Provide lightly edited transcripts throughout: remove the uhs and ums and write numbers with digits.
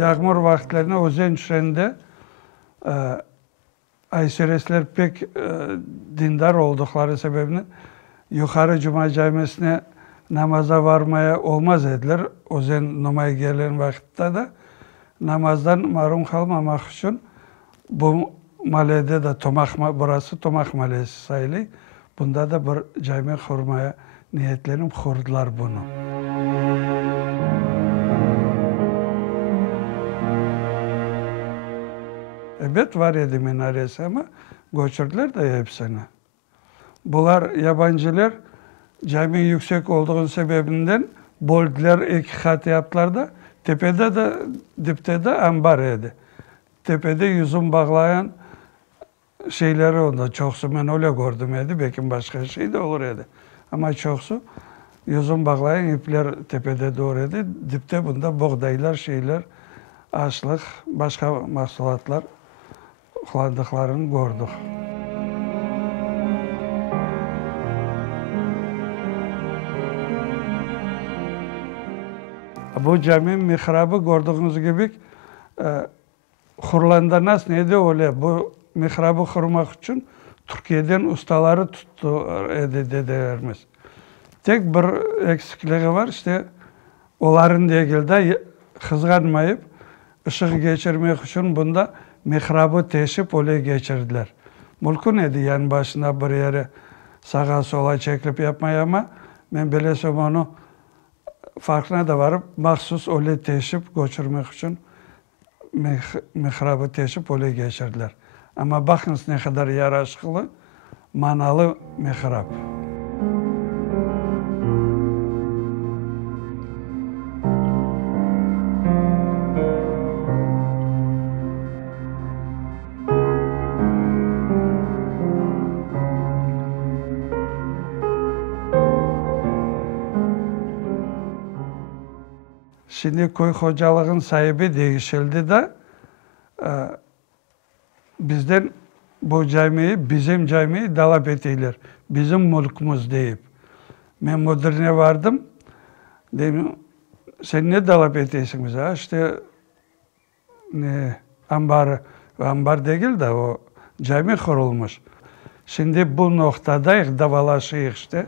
yağmur vaktlerine ozen düşende Ayseresler pek dindar oldukları sebebiyle yukarı Cuma camisine namaza varmaya olmaz dediler. Ozen namaya gelen vakitte de namazdan mahrum kalmamak için bu mahallede de burası Tomak Mahallesi sayılır. Bunda da bir cami kurmaya niyetlenip kurdular bunu. Evet var idi minaresi ama göçürdüler de hepsini. Bunlar yabancılar cami yüksek olduğu sebebinden böldüler, iki kat yaptılar da tepede de dipte de ambar idi. Tepede yüzüm bağlayan şeyleri onda çoksu ben öyle gördüm idi. Belki başka şey de olur idi. Ama çoksu yüzüm bağlayan ipler tepede doğru idi. Dipte bunda buğdaylar, şeyler, açlık, başka mahsulatlar kullandıklarını gördük. Bu cami mihrabı gördüğünüz gibi Hurlanda nasıl neydi öyle bu mihrabı kurmak için Türkiye'den ustaları tuttu dedelerimiz. Tek bir eksikliği var işte onların değilde kızganmayıp ışık geçirmek için bunda mihrabı teşip öyle geçirdiler. Mülkü neydi yani başına bir yere sağa sola çekip yapmaya ama ben bilesem onu farkına da varıp mahsus öyle teşip göçürmek için mihrabı teşip öyle geçirdiler. Ama bakınız ne kadar yaraşıklı, manalı mihrab. Şimdi köy hocalığın sahibi değişildi de bizden bu camiyi, bizim camiyi talep ettiler. Bizim mülkümüz deyip. Ben müdürüne vardım. Dedim, sen ne talep ediyorsun bize? İşte ambar değil de o cami kurulmuş. Şimdi bu noktadayız, davalaşıyız işte.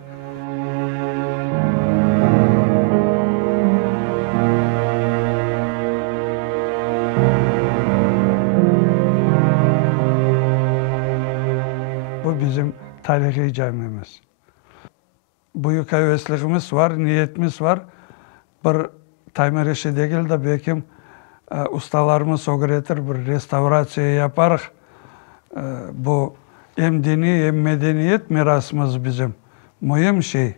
Bu bizim tarihi camimiz. Büyük hevesliğimiz var, niyetimiz var. Bir tamir işi değil de belki ustalarımız öğretir, bir restorasyon yaparız. Bu hem dini hem medeniyet mirasımız bizim. Mühim şey.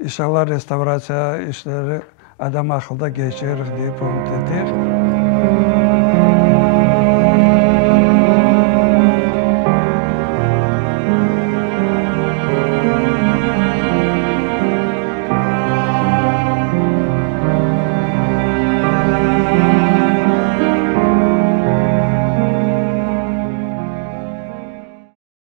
İnşallah restorasyon işleri adam akılda geçirir diye umut ediyoruz.